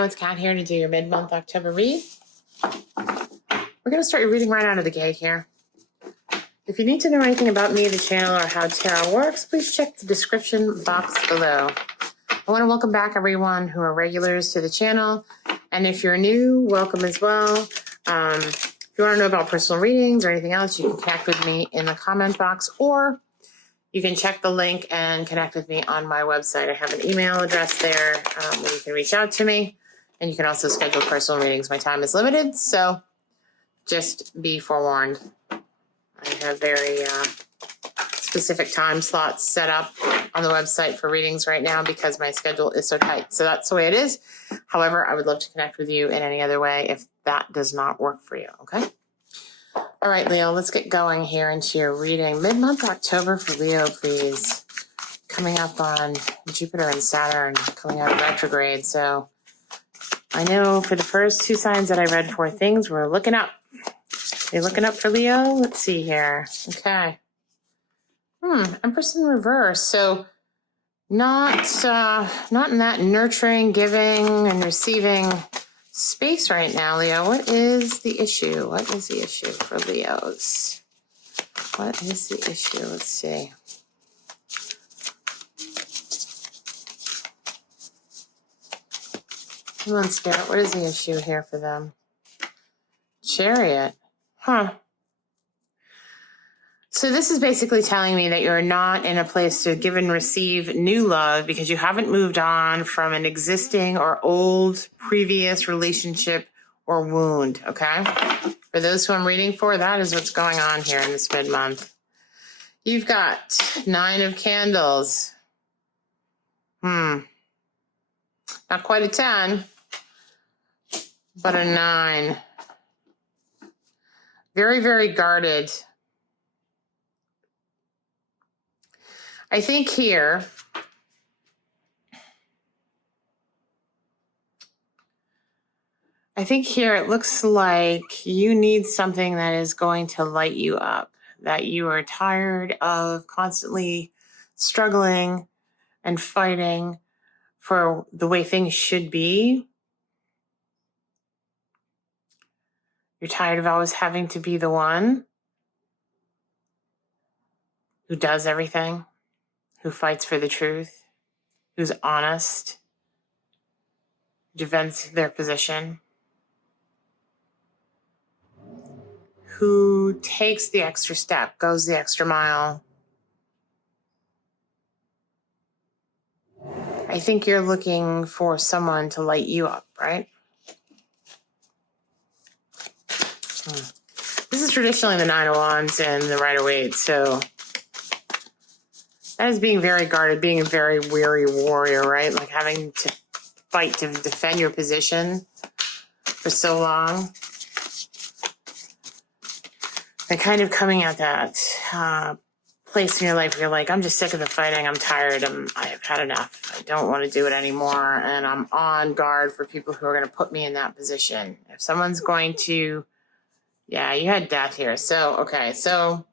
Leo, it's Kat here to do your mid-month October read. We're going to start your reading right out of the gate here. If you need to know anything about me, the channel, or how tarot works, please check the description box below. I want to welcome back everyone who are regulars to the channel. And if you're new, welcome as well. If you want to know about personal readings or anything else, you can connect with me in the comment box, or you can check the link and connect with me on my website. I have an email address there where you can reach out to me. And you can also schedule personal readings. My time is limited, so just be forewarned. I have very specific time slots set up on the website for readings right now because my schedule is so tight. So that's the way it is. However, I would love to connect with you in any other way if that does not work for you, okay? All right, Leo, let's get going here into your reading. Mid-month October for Leo, please. Coming up on Jupiter and Saturn, coming out of retrograde. So I know for the first two signs that I read for, things were looking up. You're looking up for Leo? Let's see here. Okay. Empress in reverse. So not in that nurturing, giving, and receiving space right now, Leo. What is the issue? What is the issue for Leos? What is the issue? Let's see. Come on, Spirit. What is the issue here for them? Chariot. So this is basically telling me that you're not in a place to give and receive new love because you haven't moved on from an existing or old previous relationship or wound, okay? For those who I'm reading for, that is what's going on here in this mid-month. You've got 9 of Candles. Not quite a 10, but a 9. Very, very guarded. I think here, it looks like you need something that is going to light you up, that you are tired of constantly struggling and fighting for the way things should be. You're tired of always having to be the one who does everything, who fights for the truth, who's honest, defends their position, who takes the extra step, goes the extra mile. I think you're looking for someone to light you up, right? This is traditionally the 9 of Wands and the Rider-Waite, so that is being very guarded, being a very weary warrior, right? Like having to fight to defend your position for so long. And kind of coming at that place in your life where you're like, I'm just sick of the fighting. I'm tired. I've had enough. I don't want to do it anymore. And I'm on guard for people who are going to put me in that position. If someone's going to, yeah, you had death here. So, okay. So,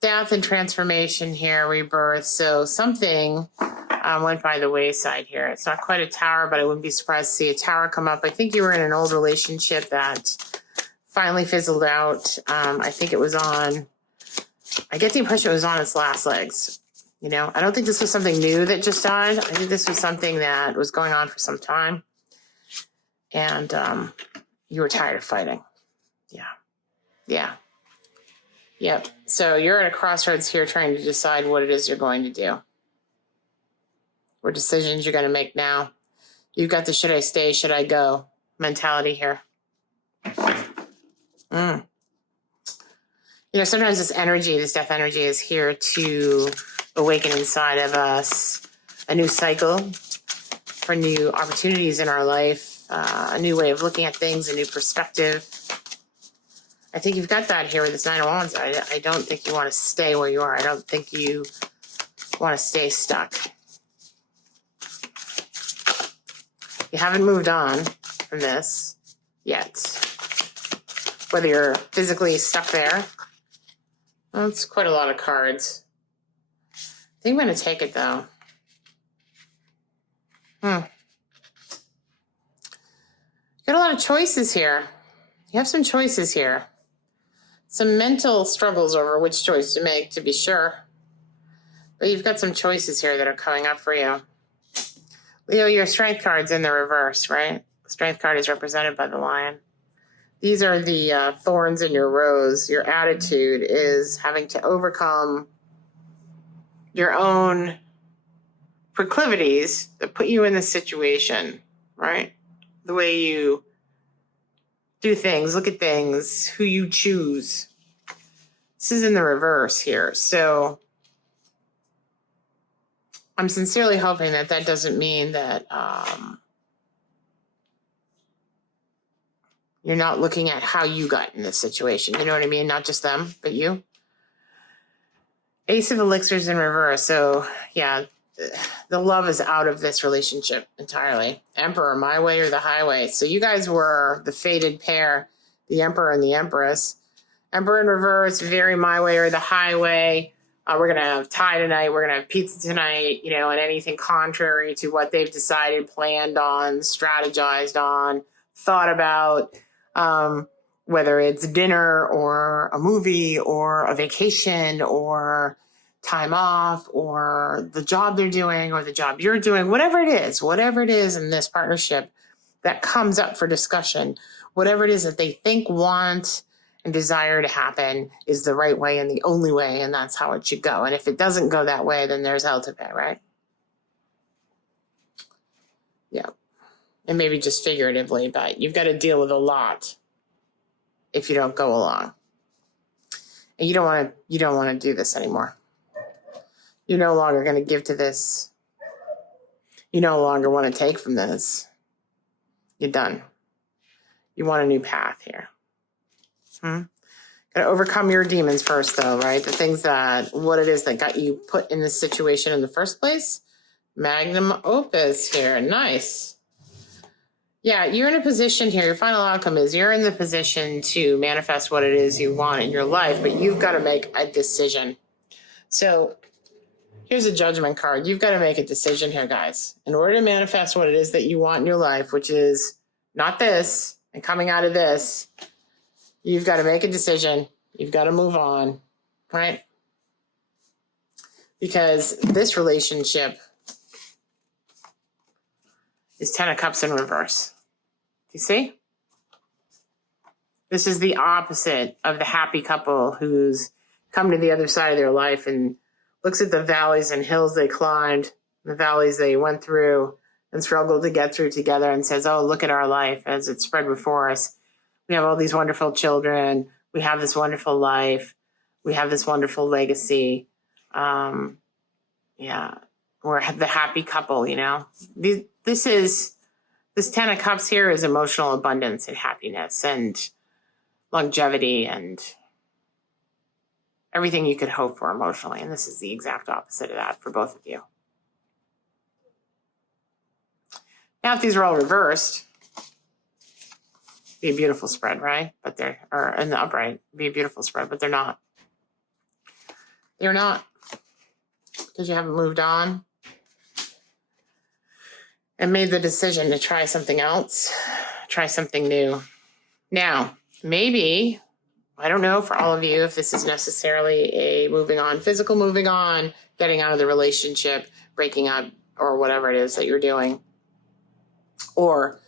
death and transformation here, rebirth. So something went by the wayside here. It's not quite a tower, but I wouldn't be surprised to see a tower come up. I think you were in an old relationship that finally fizzled out. I think it was on, I get the impression it was on its last legs. You know, I don't think this was something new that just died. I think this was something that was going on for some time. And you were tired of fighting. Yeah. Yep. So you're at a crossroads here trying to decide what it is you're going to do. What decisions you're going to make now. You've got the should I stay, should I go mentality here. You know, sometimes this energy, this death energy is here to awaken inside of us a new cycle for new opportunities in our life, a new way of looking at things, a new perspective. I think you've got that here with this 9 of Wands. I don't think you want to stay where you are. I don't think you want to stay stuck. You haven't moved on from this yet. Whether you're physically stuck there. Well, it's quite a lot of cards. I think I'm going to take it, though. got a lot of choices here. You have some choices here. Some mental struggles over which choice to make, to be sure. But you've got some choices here that are coming up for you. Leo, your strength card's in the reverse, right? The strength card is represented by the lion. These are the thorns in your rose. Your attitude is having to overcome your own proclivities that put you in this situation, right? The way you do things, look at things, who you choose. This is in the reverse here. So I'm sincerely hoping that that doesn't mean that you're not looking at how you got in this situation. You know what I mean? Not just them, but you. Ace of Elixirs in reverse. So, yeah, the love is out of this relationship entirely. Emperor, my way or the highway. So you guys were the fated pair, the Emperor and the Empress. Emperor in reverse, very my way or the highway. We're going to have tie tonight. We're going to have pizza tonight, you know, and anything contrary to what they've decided, planned on, strategized on, thought about, whether it's dinner or a movie or a vacation or time off or the job they're doing or the job you're doing, whatever it is in this partnership that comes up for discussion, whatever it is that they think, want, and desire to happen is the right way and the only way, and that's how it should go. And if it doesn't go that way, then there's hell to pay, right? Yeah. And maybe just figuratively, but you've got to deal with a lot if you don't go along. And you don't want to do this anymore. You're no longer going to give to this. You no longer want to take from this. You're done. You want a new path here. Got to overcome your demons first, though, right? The things what it is that got you put in this situation in the first place. Magnum opus here. Nice. Yeah, you're in a position here. Your final outcome is you're in the position to manifest what it is you want in your life, but you've got to make a decision. So here's a judgment card. You've got to make a decision here, guys. In order to manifest what it is that you want in your life, which is not this and coming out of this, you've got to make a decision. You've got to move on, right? Because this relationship is 10 of Cups in reverse. Do you see? This is the opposite of the happy couple who's come to the other side of their life and looks at the valleys and hills they climbed, the valleys they went through and struggled to get through together and says, oh, look at our life as it spread before us. We have all these wonderful children. We have this wonderful life. We have this wonderful legacy. Yeah, we're the happy couple, you know. This 10 of Cups here is emotional abundance and happiness and longevity and everything you could hope for emotionally. And this is the exact opposite of that for both of you. Now, if these are all reversed, be a beautiful spread, right? But or in the upright, be a beautiful spread, but they're not. They're not, because you haven't moved on and made the decision to try something else, try something new. Now, maybe, I don't know for all of you if this is necessarily a moving on, physical moving on, getting out of the relationship, breaking up, or whatever it is that you're doing. Or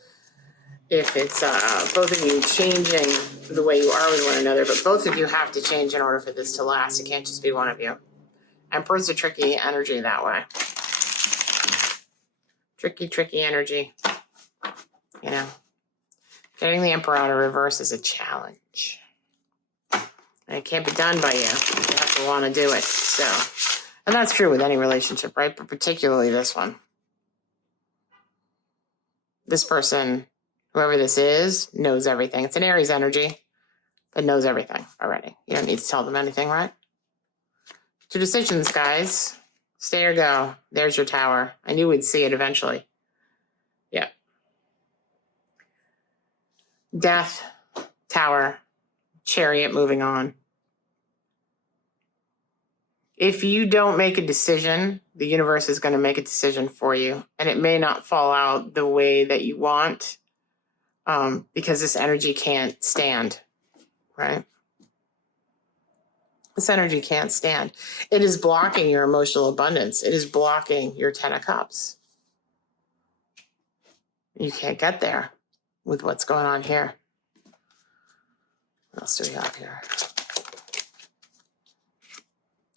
if it's both of you changing the way you are with one another, but both of you have to change in order for this to last. It can't just be one of you. Emperor's a tricky energy that way. Tricky energy. You know, getting the Emperor out of reverse is a challenge. And it can't be done by you. You have to want to do it. So, and that's true with any relationship, right? But particularly this one. This person, whoever this is, knows everything. It's an Aries energy that knows everything already. You don't need to tell them anything, right? Two decisions, guys. Stay or go. There's your tower. I knew we'd see it eventually. Yeah. Death, tower, chariot, moving on. If you don't make a decision, the universe is going to make a decision for you. And it may not fall out the way that you want. because this energy can't stand, right? This energy can't stand. It is blocking your emotional abundance. It is blocking your 10 of Cups. You can't get there with what's going on here. What else do we have here?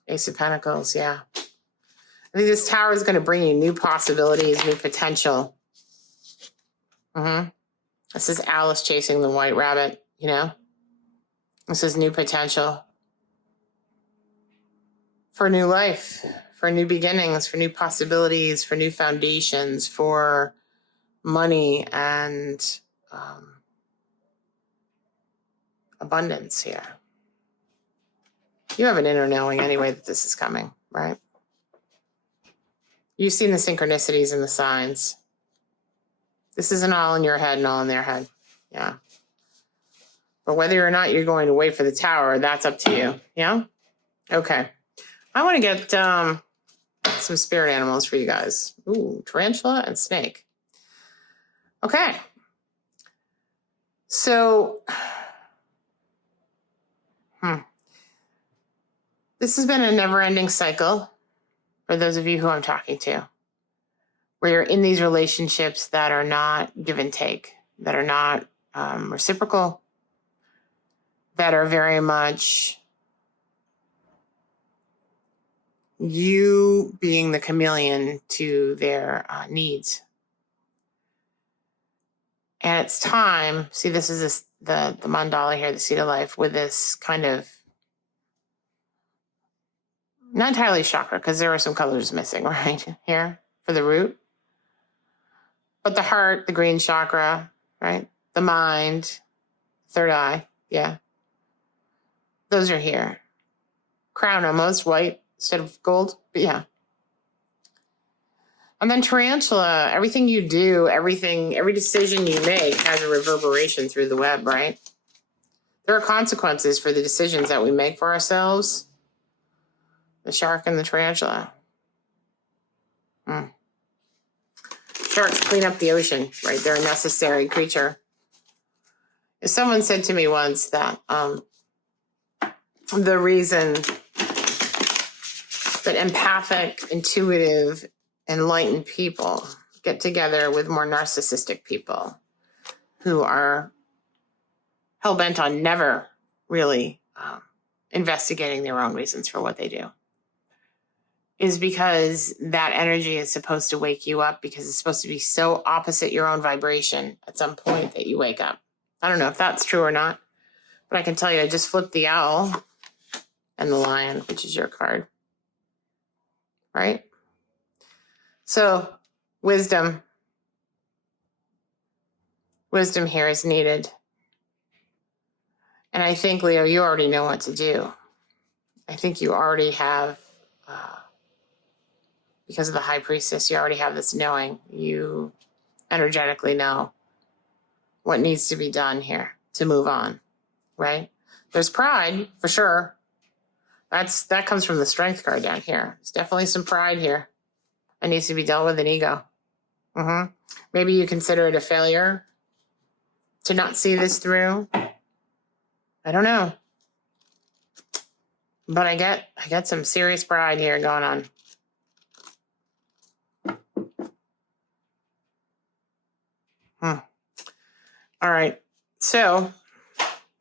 Ace of Pentacles, yeah. I think this Tower is going to bring you new possibilities, new potential. This is Alice chasing the white rabbit, you know? This is new potential for new life, for new beginnings, for new possibilities, for new foundations, for money and abundance here. You have an inner knowing anyway that this is coming, right? You've seen the synchronicities and the signs. This isn't all in your head and all in their head. Yeah. But whether or not you're going to wait for the Tower, that's up to you. Yeah? Okay. I want to get some spirit animals for you guys. Ooh, tarantula and snake. Okay. So, this has been a never-ending cycle for those of you who I'm talking to, where you're in these relationships that are not give and take, that are not reciprocal, that are very much you being the chameleon to their needs. And it's time, see, this is the mandala here, the seed of life, with this kind of, not entirely chakra, because there are some colors missing, right, here for the root. But the heart, the green chakra, right, the mind, third eye, yeah. Those are here. Crown almost, white instead of gold, but yeah. And then tarantula, everything you do, every decision you make has a reverberation through the web, right? There are consequences for the decisions that we make for ourselves. The shark and the tarantula. Sharks clean up the ocean, right? They're a necessary creature. Someone said to me once that the reason that empathic, intuitive, enlightened people get together with more narcissistic people who are hell-bent on never really investigating their own reasons for what they do is because that energy is supposed to wake you up, because it's supposed to be so opposite your own vibration at some point that you wake up. I don't know if that's true or not, but I can tell you I just flipped the owl and the lion, which is your card, right? So wisdom here is needed. And I think, Leo, you already know what to do. I think you already have, because of the High Priestess, you already have this knowing. You energetically know what needs to be done here to move on, right? There's pride, for sure. That comes from the Strength card down here. There's definitely some pride here that needs to be dealt with, an ego. Maybe you consider it a failure to not see this through. I don't know. But I get some serious pride here going on. All right. So,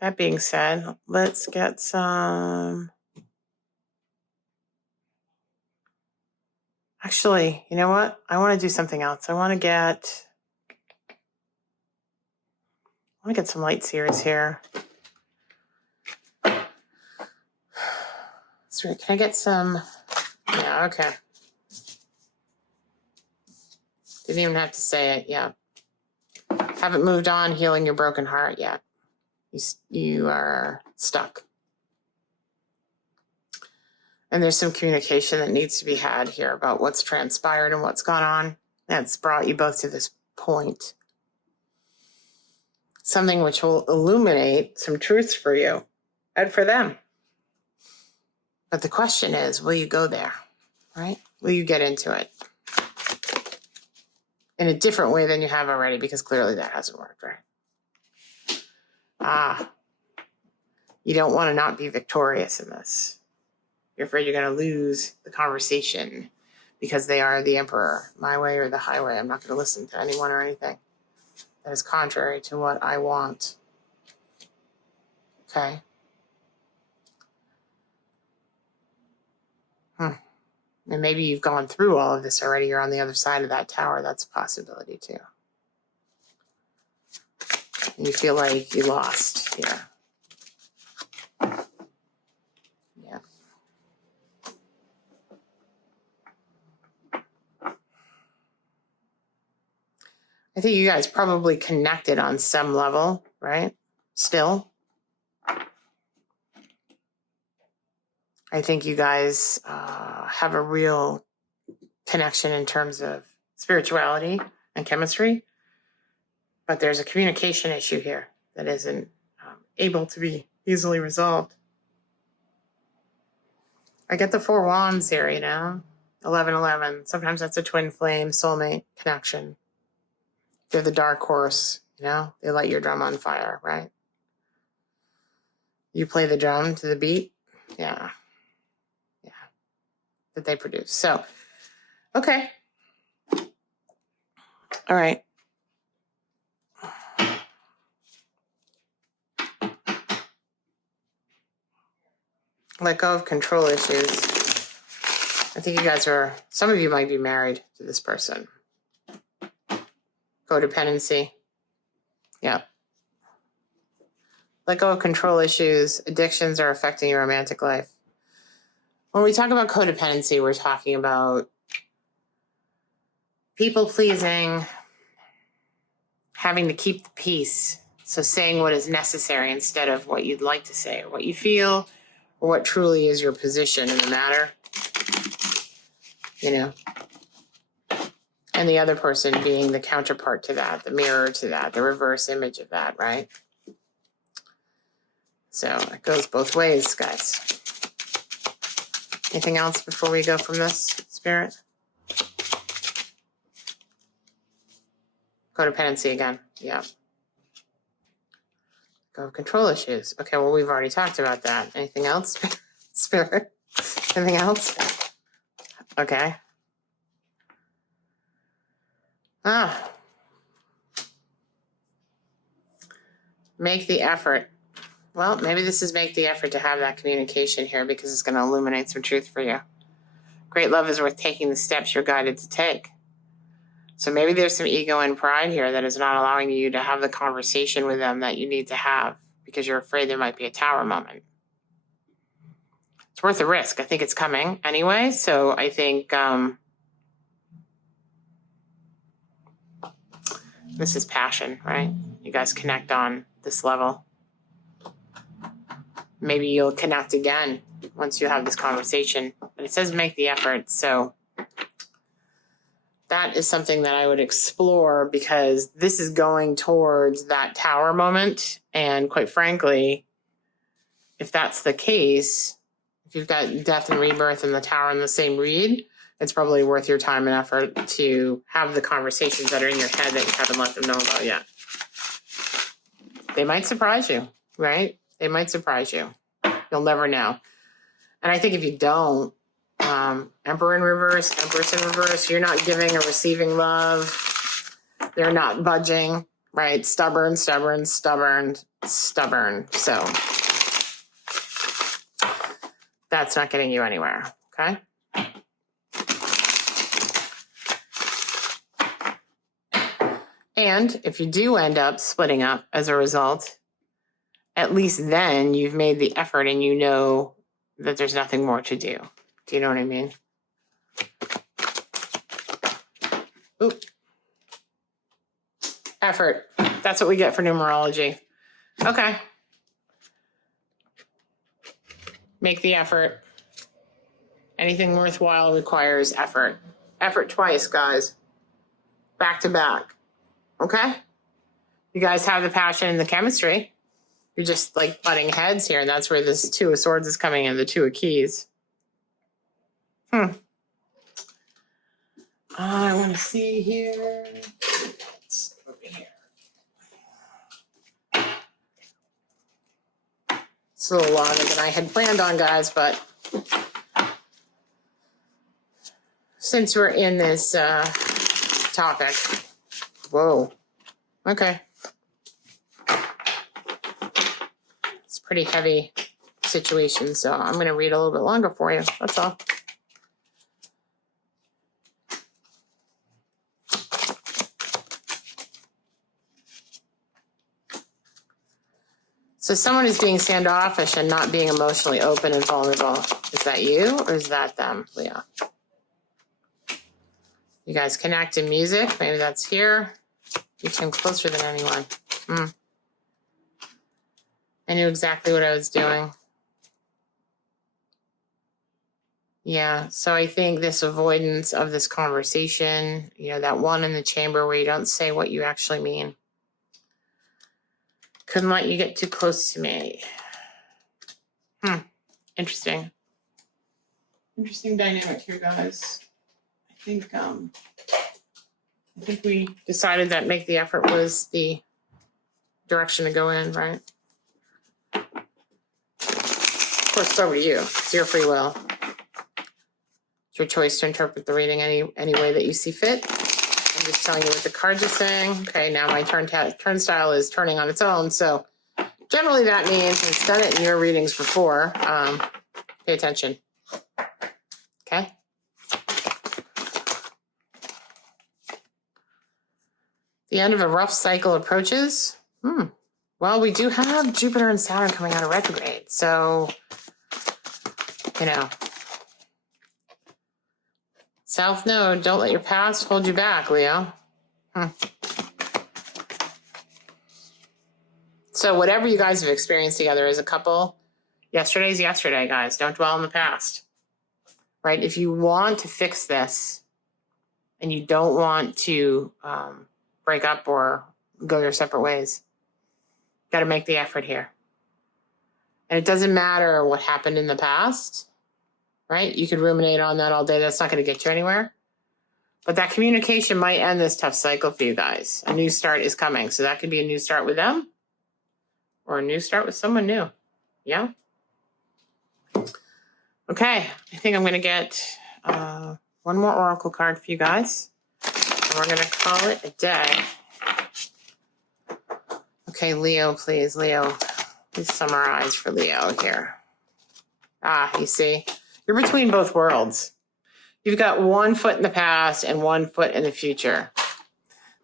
that being said, let's get some... Actually, you know what? I want to do something else. I want to get some light seers here. Sorry, can I get some? Yeah, okay. Didn't even have to say it. Yeah. Haven't moved on, healing your broken heart yet. You are stuck. And there's some communication that needs to be had here about what's transpired and what's gone on that's brought you both to this point. Something which will illuminate some truths for you and for them. But the question is, will you go there, right? Will you get into it in a different way than you have already? Because clearly that hasn't worked, right? You don't want to not be victorious in this. You're afraid you're going to lose the conversation because they are the emperor, my way or the highway. I'm not going to listen to anyone or anything that is contrary to what I want. Okay? And maybe you've gone through all of this already. You're on the other side of that tower. That's a possibility too. And you feel like you lost here. Yeah. I think you guys probably connected on some level, right? Still. I think you guys have a real connection in terms of spirituality and chemistry, but there's a communication issue here that isn't able to be easily resolved. I get the 4 wands here, 1111. Sometimes that's a twin flame soulmate connection. They're the dark horse, they light your drum on fire, right? You play the drum to the beat. Yeah. That they produce. So, okay. All right. Let go of control issues. I think you guys some of you might be married to this person. Codependency. Yeah. Let go of control issues. Addictions are affecting your romantic life. When we talk about codependency, we're talking about people pleasing, having to keep the peace. So saying what is necessary instead of what you'd like to say, or what you feel, or what truly is your position in the matter. And the other person being the counterpart to that, the mirror to that, the reverse image of that, right? So it goes both ways, guys. Anything else before we go from this, Spirit? Codependency again. Yeah. Go of control issues. Okay, well, we've already talked about that. Anything else, Spirit? Anything else? Okay. Make the effort. Well, maybe this is make the effort to have that communication here because it's going to illuminate some truth for you. Great love is worth taking the steps you're guided to take. So maybe there's some ego and pride here that is not allowing you to have the conversation with them that you need to have because you're afraid there might be a tower moment. It's worth the risk. I think it's coming anyway. So I think this is passion, right? You guys connect on this level. Maybe you'll connect again once you have this conversation. But it says make the effort. So that is something that I would explore because this is going towards that tower moment. And quite frankly, if that's the case, if you've got death and rebirth and the tower in the same read, it's probably worth your time and effort to have the conversations that are in your head that you haven't let them know about yet. They might surprise you, right? They might surprise you. You'll never know. And I think if you don't, Emperor in reverse, Empress in reverse, you're not giving or receiving love. They're not budging, right? Stubborn. So that's not getting you anywhere, okay? And if you do end up splitting up as a result, at least then you've made the effort and you know that there's nothing more to do. Do you know what I mean? Ooh. Effort. That's what we get for numerology. Okay. Make the effort. Anything worthwhile requires effort. Effort twice, guys. Back to back. Okay? You guys have the passion and the chemistry. You're just like butting heads here, and that's where this 2 of Swords is coming in, the 2 of Keys. I want to see here. It's over here. It's a little longer than I had planned on, guys, but since we're in this topic, whoa, okay. It's a pretty heavy situation, so I'm going to read a little bit longer for you. That's all. So someone is being standoffish and not being emotionally open and vulnerable. Is that you or is that them, Leo? You guys connect in music. Maybe that's here. You came closer than anyone. I knew exactly what I was doing. Yeah, so I think this avoidance of this conversation, that one in the chamber where you don't say what you actually mean. Couldn't let you get too close to me. Interesting. Interesting dynamic here, guys. I think we decided that make the effort was the direction to go in, right? Of course, it's over to you. It's your free will. It's your choice to interpret the reading any way that you see fit. I'm just telling you what the cards are saying. Okay, now my turnstile is turning on its own. So generally that means it's done it in your readings before. Pay attention. Okay? The end of a rough cycle approaches. Well, we do have Jupiter and Saturn coming out of retrograde. So, South Node, don't let your past hold you back, Leo. So whatever you guys have experienced together as a couple, yesterday's yesterday, guys. Don't dwell on the past, right? If you want to fix this and you don't want to break up or go your separate ways, got to make the effort here. And it doesn't matter what happened in the past, right? You could ruminate on that all day. That's not going to get you anywhere. But that communication might end this tough cycle for you guys. A new start is coming. So that could be a new start with them or a new start with someone new. Yeah? Okay. I think I'm going to get one more oracle card for you guys. And we're going to call it a day. Okay, Leo, please. Leo, please summarize for Leo here. You see? You're between both worlds. You've got 1 foot in the past and 1 foot in the future.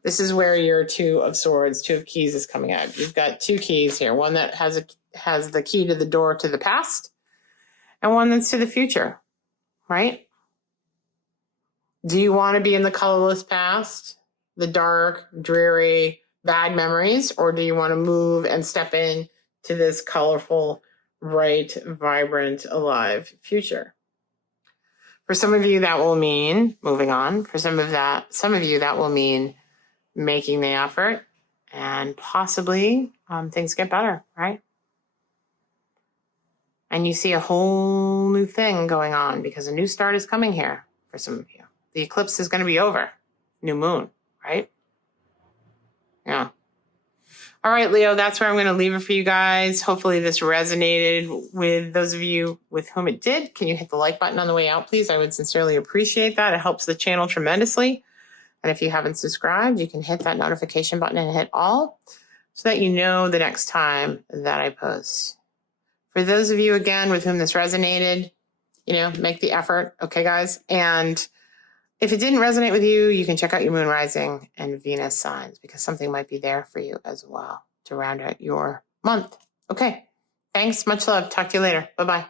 This is where your 2 of swords, 2 of keys is coming out. You've got 2 keys here. One that has the key to the door to the past and one that's to the future, right? Do you want to be in the colorless past, the dark, dreary, bad memories, or do you want to move and step in to this colorful, bright, vibrant, alive future? For some of you, that will mean moving on. For some of you, that will mean making the effort, and possibly things get better, right? And you see a whole new thing going on because a new start is coming here for some of you. The eclipse is going to be over. New moon, right? Yeah. All right, Leo, that's where I'm going to leave it for you guys. Hopefully this resonated with those of you with whom it did. Can you hit the like button on the way out, please? I would sincerely appreciate that. It helps the channel tremendously. And if you haven't subscribed, you can hit that notification button and hit all so that you know the next time that I post. For those of you, again, with whom this resonated, make the effort. Okay, guys? And if it didn't resonate with you, you can check out your moon rising and Venus signs because something might be there for you as well to round out your month. Okay. Thanks. Much love. Talk to you later. Bye-bye.